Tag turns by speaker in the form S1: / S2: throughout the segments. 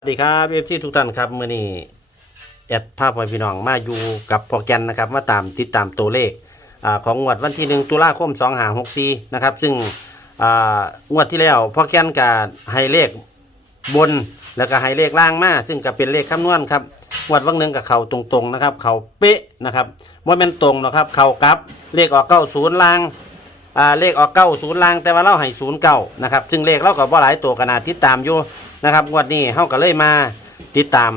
S1: สวัสดีครับเอฟซีทุกท่านครับมื่อนี้แอดภาพพอพี่น้องมาอยู่กับพอแกนนะครับมาตามติดตามตัวเลขอาของงวดวันที่หนึ่งตุลาคมสองหาหกสี่นะครับซึ่งอ่างวดที่แล้วพอแกนกับให้เลขบนแล้วก็ให้เลขล่างมาซึ่งก็เป็นเลขคำนวณครับงวดวันหนึ่งกับเขาตรงๆนะครับเขาเป๊ะนะครับว่าเป็นตรงนะครับเขากลับเลขออกเก้าศูนย์ล่างอ่าเลขออกเก้าศูนย์ล่างแต่ว่าเราให้ศูนย์เก้านะครับซึ่งเลขเราก็บ่หลายตัวขนาดติดตามอยู่ นะครับงวดนี้เฮาก็เลยมาติดตาม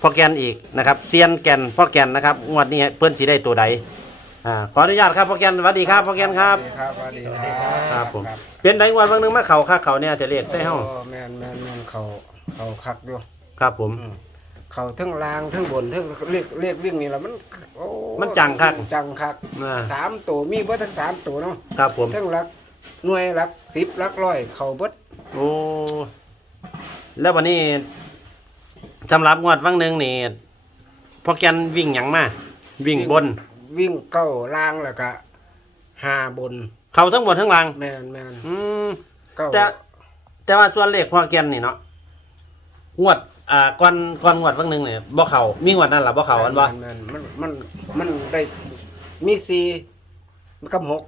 S1: พ่อแกนอีกนะครับเซียนแกนพ่อแกนนะครับงวดนี้เพิ่นสิได้ตัวใดอ่าขออนุญาตครับพ่อแกนสวัสดีครับพ่อแกนครับ
S2: สวัสดีครับสวัสดีครับ
S1: ครับผมเป็นไดงวดบางหนึงมาเขาค่าเขาเนี่ยจะเลขได้เฮา
S2: โอ้แม่นแม่นแม่นเขาเขาคักอยู่
S1: ครับผม
S2: อืมเขาทั้งล่างทั้งบนทั้งเรียกเรียกวิ่งนี่แหละมันโอ้
S1: มันจังคัก
S2: จังคัก
S1: อ่า
S2: สามตัวมีเบิดทั้งสามตัวเนาะ
S1: ครับผม
S2: ทั้งหลักหน่วยหลักสิบหลักร้อยเขาเบิด
S1: โอ้ แล้ววันนี้สำหรับงวดบางหนึงนี่พ่อแกนวิ่งหยังมาวิ่งบน
S2: วิ่งเก้าล่างแล้วก็ห้าบน
S1: เขาทั้งบนทั้งล่าง
S2: แม่นแม่น
S1: อืม
S2: เก้า
S1: แต่แต่ว่าส่วนเลขพ่อแกนนี่เนาะงวดอ่าก่อนก่อนงวดวันหนึ่งเนี่ยบ่เขามีงวดนั่นล่ะบ่เขาอันบ่
S2: แม่นมันมันมันได้มีสี่มันกับหก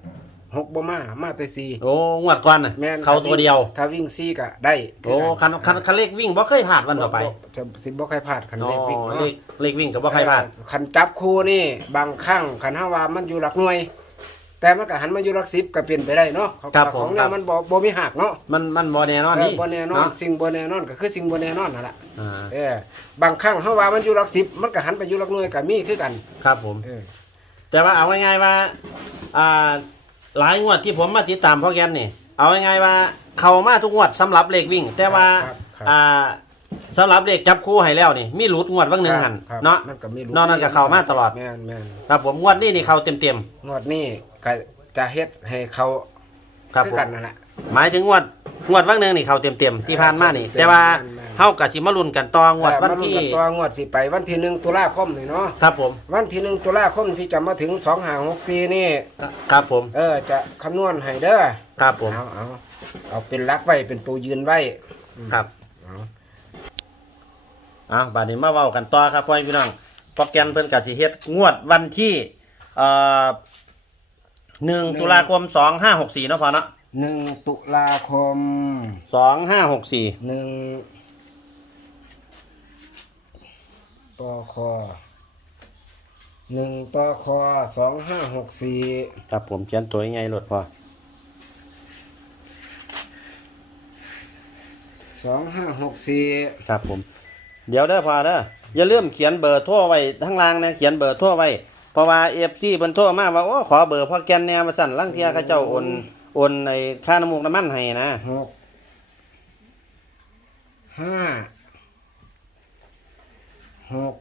S2: หกบ่มามาแต่สี่
S1: โอ้งวดก่อนน่ะ
S2: แม่น
S1: เขาตัวเดียว
S2: ถ้าวิ่งซี่ก็ได้
S1: โอ้คันคันคันเลขวิ่งบ่เคยผ่านวันต่อไป
S2: จะสิบ่ใครพลาดคัน
S1: อ๋อ
S2: เลขวิ่ง
S1: เลขเลขวิ่งก็บ่เคยผ่าน
S2: คันจับคู่นี่ บางครั้งคันห้าว่ามันอยู่หลักหน่วย แต่มันก็หันมาอยู่หลักสิบก็เปลี่ยนไปได้เนาะ
S1: ครับผม
S2: ของ
S1: ครั
S2: เรา
S1: บ
S2: มันบ่บ่มีหักเนาะ
S1: มันมันบ่แน่นอนนี่
S2: เออบ่แน่นอน
S1: เนาะ
S2: สิ่งบ่แน่นอนก็คือสิ่งบ่แน่นอนนั่นแหละ
S1: อ่า
S2: เออบางครั้งเฮาว่ามันอยู่หลักสิบมันก็หันไปอยู่หลักหน่วยก็มีคือกัน
S1: ครับผม
S2: เออ
S1: แต่ว่าเอาง่ายๆว่าอ่า หลายงวดที่ผมมาติดตามพ่อแกนนี่ เอาง่ายๆว่า เข้ามาทุกงวดสำหรับเลขวิ่ง แต่ว่า
S2: ครับครับ
S1: อ่าสำหรับเลขจับคู่ให้แล้วนี่ มีหลุดงวดวันหนึ่งหัน
S2: ครับ
S1: เนาะ
S2: มันก็มี
S1: นอกนั้นก็เข้ามาตลอด
S2: แม่นแม่น
S1: ครับผมงวดนี้นี่เข้าเต็ม
S2: งวดนี้ก็จะเฮ็ดให้เขา
S1: ๆครับ
S2: คือ
S1: ผม
S2: กันนั่นแหละ
S1: หมายถึงงวดงวดวันหนึ่งนี่เข้าเต็มๆที่ผ่านมานี่
S2: เต็มๆ
S1: แต่ว่า
S2: แม่นๆ
S1: เฮากับสิมาลุ้นกันต่องวดวัน
S2: แต่มาลุ้
S1: ที่
S2: กัตัวงวดสิไปวันที่หนึ่งตุลาคมนี่เนาะ
S1: ครับผม
S2: วันที่หนึ่งตุลาคมที่จะมาถึงสองหาหกสี่นี่
S1: ครับผม
S2: เออจะคำนวณให้เด้อ
S1: ครับผม
S2: เอาเอาเอาเป็นลักไว้เป็นตัวยืนไว้
S1: ครับ
S2: เอา
S1: อะบัดนี้มาเว้ากันต่อครับพ่อพี่น้องโปรแกรมเพิ่นก็สิเฮ็ดงวดวันที่เอ่อ1ตุลาคม2564เนาะพ่อเนาะ
S2: หนึ่งตุลาคม
S1: 2564
S2: หนึ่ง ปคหนึ่งปคสองห้าหกสี่
S1: ครับผมเขียนตัวยังไงรถพ่อ
S2: สองห้าหกสี่
S1: ครับผม เดี๋ยวเด้อพ่อเด้ออย่าลืมเขียนเบอร์โทรไว้ข้างล่างนะเขียนเบอร์โทรไว้เพราะว่า FC เพิ่นโทรมาว่าโอ้ขอเบอร์พ่อแกนแนวมาสั่นลังเที่ยเขาเจ้าโอนโอนในค่าน้ำมูกน้ำมันให้นะ
S2: หกห้า หก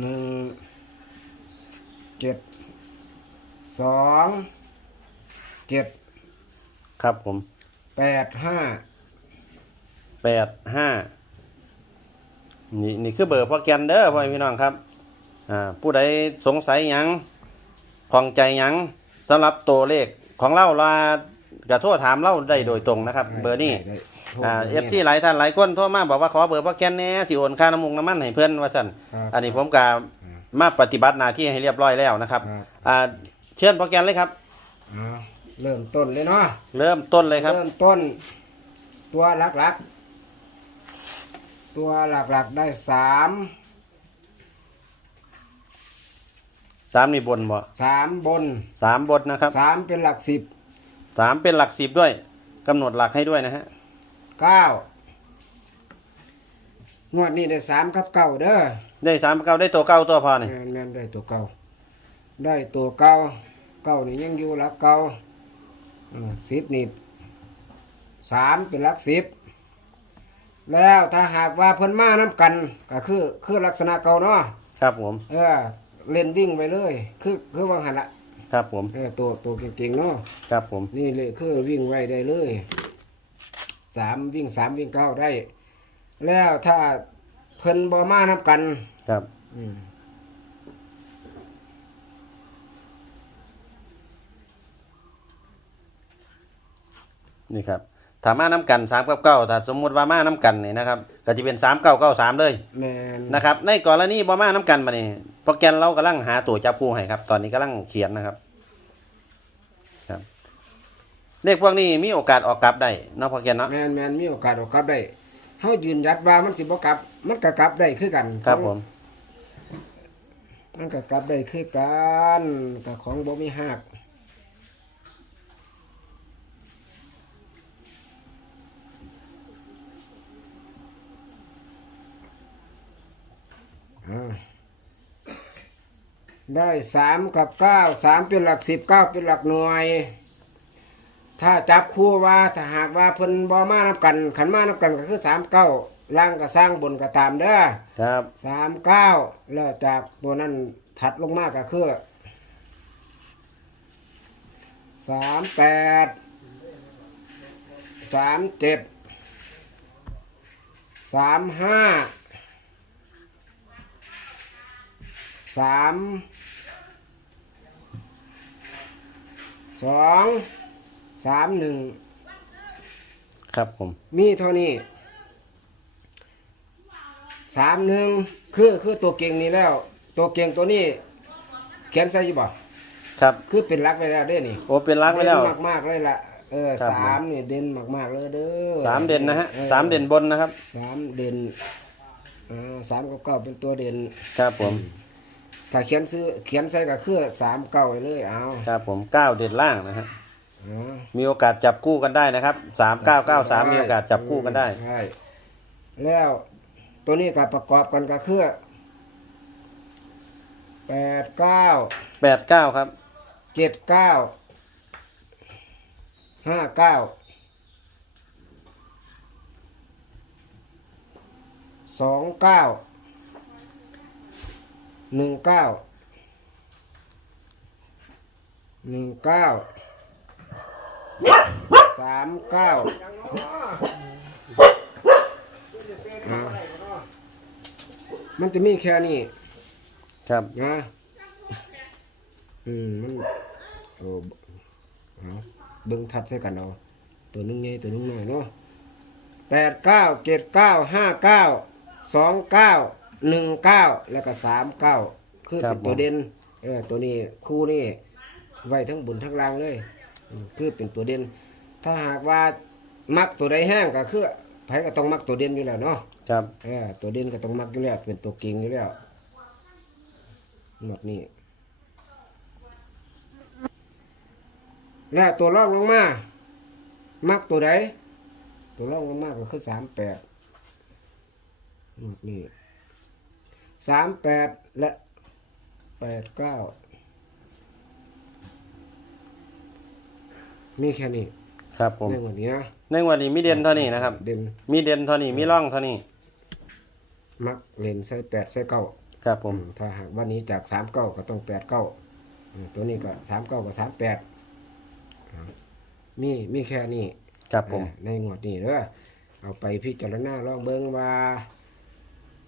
S2: หนึ่งเจ็ดสองเจ็ด
S1: ครับผม
S2: แปดห้า
S1: แปดห้านี่นี่คือเบอร์พ่อแกนเด้อพ่อพี่น้องครับอ่าผู้ใดสงสัยหยังข้องใจหยังสำหรับตัวเลขของเราลากระโทษถามเราได้โดยตรงนะครับ เบอร์นี้
S2: ได้
S1: อ่าเอฟซีหลายท่านหลายคนโทรมาบอกว่าขอเบอร์พ่อแกนแหน่สิโอนค่าน้ำมุงน้ำมันให้เพื่อนว่าสั่น
S2: ครับ
S1: อันนี้ผมก็มาปฏิบัติหน้าที่ให้เรียบร้อยแล้วนะครับ
S2: ครับ
S1: อ่าเชิญพ่อแกนเลยครับ
S2: เอาเริ่มต้นเลยเนาะ
S1: เริ่มต้นเลยครับ
S2: เริ่มต้น ตัวหลักๆ ตัวหลักๆได้สาม
S1: สามนี่บนบ่
S2: สามบน
S1: สามบนนะครับ
S2: สามเป็นหลักสิบ
S1: สามเป็นหลักสิบด้วยกำหนดหลักให้ด้วยนะฮะ
S2: เก้างวดนี้ได้สามครับเก้าเด้อ
S1: ได้สามเก้าได้ตัวเก้าตัวพอนี่
S2: แม่นแม่นได้ตัวเก้าได้ตัวเก้าเก้านี่ยังอยู่หลักเก้าอ่าสิบนี่สามเป็นหลักสิบแล้วถ้าหากว่าเพิ่นมาน้ำกันก็คือคือลักษณะเก่าเนาะ
S1: ครับผม
S2: เออเล่นวิ่งไปเลย คือคือวางหันละ
S1: ครับผม
S2: เออตัวตัวเก่งๆเนาะ
S1: ครับผม
S2: นี่เลยคือวิ่งไว้ได้เลย สามวิ่งสามวิ่งเก้าได้ แล้วถ้าเพิ่นบ่มานับกัน
S1: ครับ
S2: อืม
S1: นี่ครับถ้ามาน้ำกันสามกับเก้าถ้าสมมุติว่ามาน้ำกันนี่นะครับก็จะเป็นสามเก้าเก้าสามเลย
S2: แมน
S1: นะครับในกรณีบ่มาน้ำกันมานี่โปรแกรมเรากำลังหาตัวจับคู่ให้ครับ ตอนนี้กำลังเขียนนะครับครับ เลขพวกนี้มีโอกาสออกกลับได้เนาะโปรแกรมเนาะ
S2: แมนแมนมีโอกาสออกกลับได้เฮายืนยัดว่ามันสิบ่กลับ มันก็กลับได้คือกัน
S1: ครับผม
S2: มันก็กลับได้คือกันกับของบ่มีหักอ่าได้สามกับเก้าสามเป็นหลักสิบเก้าเป็นหลักหน่วย ถ้าจับคู่ว่าถ้าหากว่าเพิ่นบ่มานับกันขันมานับกันก็คือสามเก้าล่างก็สร้างบนก็ตามเด้อ
S1: ครับ
S2: สามเก้าแล้วจากตัวนั้นถัดลงมาก็คือสามแปดสามเจ็ดสามห้าสามสอง สามหนึ่ง
S1: ครับผม
S2: มีเท่านี้สามหนึ่งคือคือตัวเก่งนี่แล้ว ตัวเก่งตัวนี้เขียนใส่อยู่บ่
S1: ครับ
S2: คือเป็นรักไปแล้วเด้อนี่
S1: โอ้เป็นรักไว้แล้ว
S2: เด่นมากๆเลยล่ะเออ
S1: ครับ
S2: สามนี่เด่นมากๆเลยเด้อ
S1: สามเด่นนะฮะ
S2: ออ
S1: สามเด่นบนนะครับ
S2: สามเด่นอ่าสามกับเก้าเป็นตัวเด่น
S1: ครับผม
S2: ถ้าเขียนซื้อเขียนใส่ก็คือสามเก้าไว้เลยเอา
S1: ครับผมเก้าเด่นล่างนะฮะ
S2: เอา
S1: มีโอกาสจับคู่กันได้นะครับสามเก้าเก้าสามมีโอกาสจับคู่กันได้
S2: ใช่แล้วตัวนี้ก็ประกอบกันก็คือแปดเก้า
S1: แปดเก้าครับ
S2: เจ็ดเก้าห้าเก้าสองเก้าหนึ่งเก้าหนึ่งเก้า สามเก้าอ่ามันจะมีแค่นี้
S1: ครับ
S2: นะอืมมันโอ้เอาเบิ่งทัดใส่กันเอาตัวหนึงใหญ่ตัวหนึงน้อยเนาะแปดเก้าเจ็ดเก้าห้าเก้าสองเก้าหนึ่งเก้าแล้วก็สามเก้าคือ
S1: ครั
S2: เป็
S1: บ
S2: นตัว
S1: ผม
S2: เด่นเออตัวนี้คู่นี่ไว้ทั้งบนทั้งล่างเลยอืม คือเป็นตัวเด่น ถ้าหากว่ามักตัวใดแห้งก็คือไผก็ต้องมักตัวเด่นอยู่แล้วเนาะ
S1: ครับ
S2: เออตัวเด่นก็ต้องมักอยู่แล้วเป็นตัวเก่งอยู่แล้วหมดนี่แล้วตัวรองลงมา มักตัวใดตัวรองลงมาก็คือสามแปดหมดนี่สามแปดและแปดเก้า มีแค่นี้
S1: ครับผม
S2: ในวันนี้นะ
S1: ในวันนี้มีเด่นเท่านี้นะครับ
S2: เด่น
S1: มีเด่นเท่านี้มีร่องเท่านี้
S2: มักเล่นใส่แปดใส่เก้า
S1: ครับผม
S2: ถ้าหากวันนี้จากสามเก้าก็ต้องแปดเก้าตัวนี้ก็สามเก้ากับสามแปดมีมีแค่นี้
S1: ครับผม
S2: อ่าในงวดนี้เด้อเอาไปพิจารณาลองเบิ่งว่า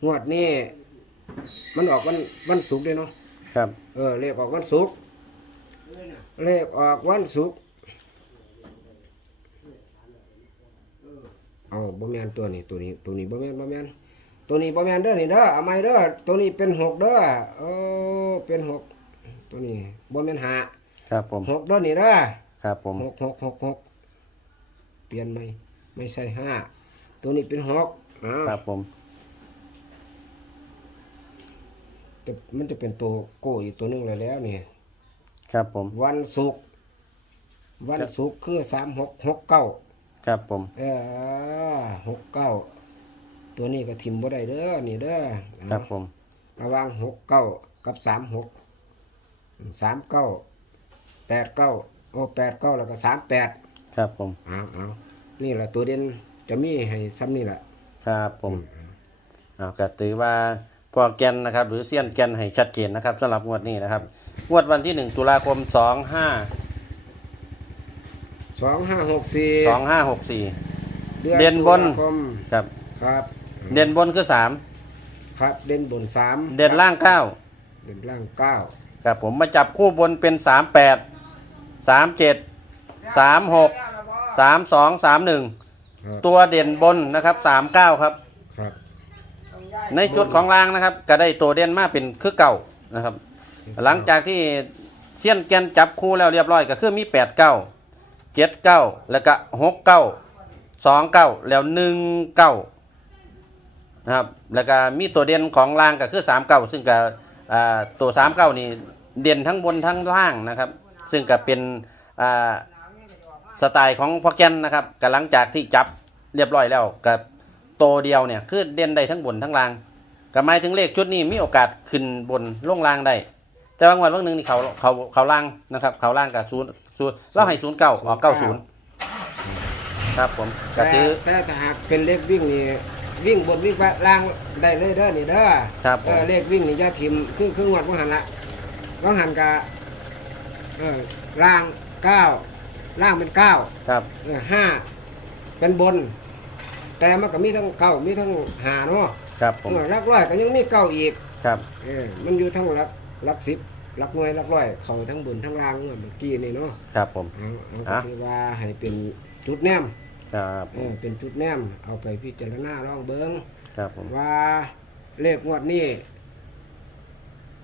S2: งวดนี้มันออกวันวันศุกร์เด้เนาะ
S1: ครับ
S2: เออเลขออกวันศุกร์เลขออกวันศุกร์ เอาบ่แม่นตัวนี้ตัวนี้ตัวนี้บ่แม่นบ่แม่นตัวนี้บ่แม่นเด้อนี่เด้อเอาใหม่เด้อตัวนี้เป็นหกเด้อเออเป็นหกตัวนี้บ่แม่นห้า
S1: ครับผม
S2: หกเด้อนี่เด้อ
S1: ครับผม
S2: หกหกหกหกเปลี่ยนไหมไม่ใช่ห้าตัวนี้เป็นหกอ่า
S1: ครับผม
S2: แต่มันจะเป็นตัวโก้อีกตัวหนึงแล้วแล้วนี่
S1: ครับผม
S2: วันศุกร์วันศุกร์คือสามหกหกเก้า
S1: ครับผม
S2: เออหกเก้าตัวนี้ก็ทิมบ่ได้เด้อนี่เด้อ
S1: ครับผม
S2: ระหว่างหกเก้ากับสามหกสามเก้าแปดเก้าโอ้แปดเก้าแล้วก็สามแปด
S1: ครับผม
S2: เอาเอานี่แหละตัวเด่นจะมีให้ซ้ำนี่แหละ
S1: ครับผมเอาก็ถือว่าพอแกนนะครับ หรือเซียนแกนให้ชัดเจนนะครับสำหรับงวดนี้นะครับ งวดวันที่หนึ่งตุลาคมสองห้า
S2: สองห้าหกสี่
S1: สองห้าหกสี่
S2: ดือ
S1: เด่นบน
S2: ตุลาคม
S1: ครับ
S2: ครับ
S1: เด่นบนคือสาม
S2: ครับเด่นบนสาม
S1: เด่นล่างเก้า
S2: เด่นล่างเก้า
S1: ครับผมมาจับคู่บนเป็นสามแปดสามเจ็ดสามหกสามสองสามหนึ่ง
S2: ครับ
S1: ตัวเด่นบนนะครับสามเก้าครับ
S2: ครับ
S1: ในจุดของรางนะครับ ก็ได้ตัวเด่นมาเป็นคือเก่านะครับ หลังจากที่เซียนแกนจับคู่แล้วเรียบร้อยก็คือมีแปดเก้า เจ็ดเก้าแล้วก็หกเก้าสองเก้าแล้วหนึ่งเก้านะครับแล้วก็มีตัวเด่นของรางก็คือสามเก้าซึ่งก็ตัวสามเก้านี่เด่นทั้งบนทั้งล่างนะครับ ซึ่งก็เป็นสไตล์ของพ่อแกนนะครับก็หลังจากที่จับเรียบร้อยแล้วกับตัวเดียวเนี่ยคือเด่นได้ทั้งบนทั้งล่างก็หมายถึงเลขชุดนี้มีโอกาสขึ้นบนลงล่างได้แต่บางวันบางหนึ่งนี่เขาเขาเขาล่างนะครับ เขาล่างกับศูนย์ ศูนย์เราให้ศูนย์เก้าออกเก้าศูนย์ครับผมก็
S2: แต่
S1: ถือ
S2: แต่ถ้าหากเป็นเลขวิ่งนี่วิ่งบนวิ่งไปล่างได้เลยเด้อนี่เด้อ
S1: ครับผ
S2: เอ
S1: ม
S2: อเลขวิ่งนี่จะทิมครึ่งครึ่งวัดว่างหันละว่างหันกะเออล่างเก้าล่างเป็นเก้า
S1: ครับ
S2: เออห้าเป็นบน แต่มันก็มีทั้งเก้ามีทั้งหาเนาะ
S1: ครับผม
S2: เออหลักร้อยก็ยังมีเก้าอีก
S1: ครับ
S2: เออมันอยู่ทั้งหลักหลักสิบ หลักหน่วยหลักร้อย เข้าทั้งบนทั้งล่างเมื่อกี้นี่เนาะ
S1: ครับผม
S2: เอาเอาก็
S1: อะ
S2: คือว่าให้เป็นจุดแนม
S1: ครับผ
S2: เอ
S1: ม
S2: อเป็นจุดแนมเอาไปพิจารณาลองเบิง
S1: ครับผม
S2: ว่าเลขงวดนี้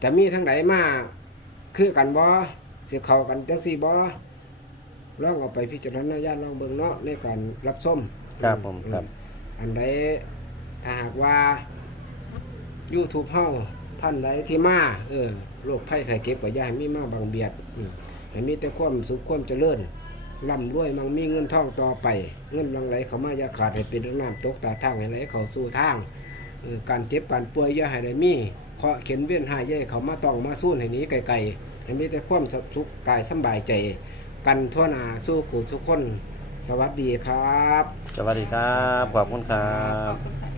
S2: จะมีทั้งไหนมาคือกันบ่สิเข้ากันจังสี่บ่ลองเอาไปพิจารณาญาณลองเบิงเนาะในการรับส้ม
S1: ครับผมครับ
S2: อันใดถ้าหากว่า YouTube เฮาท่านใดที่มาเออ โรคภัยไข้เจ็บก็อย่าให้มีมาบังเบียดอืมให้มีแต่ความสุขความเจริญร่ำรวยมั่งมีเงินทองต่อไป เงินหลังไหลเข้ามาอย่าขาดให้เป็นน้ำตกตาทางให้ไหลเข้าสู่ทางเออการเจ็บปานป่วยอย่าให้ได้มีเคราะห์เข็นเวียนหายใยเขามาต้องมาสู้ให้หนี้ไกลๆให้มีแต่ความสุขกายสำบายใจ กันทั่วหน้าสู้ผู้ทุกคน สวัสดีครับ
S1: สวัสดีครับ ขอบคุณครับ
S3: ขอบคุณค่ะ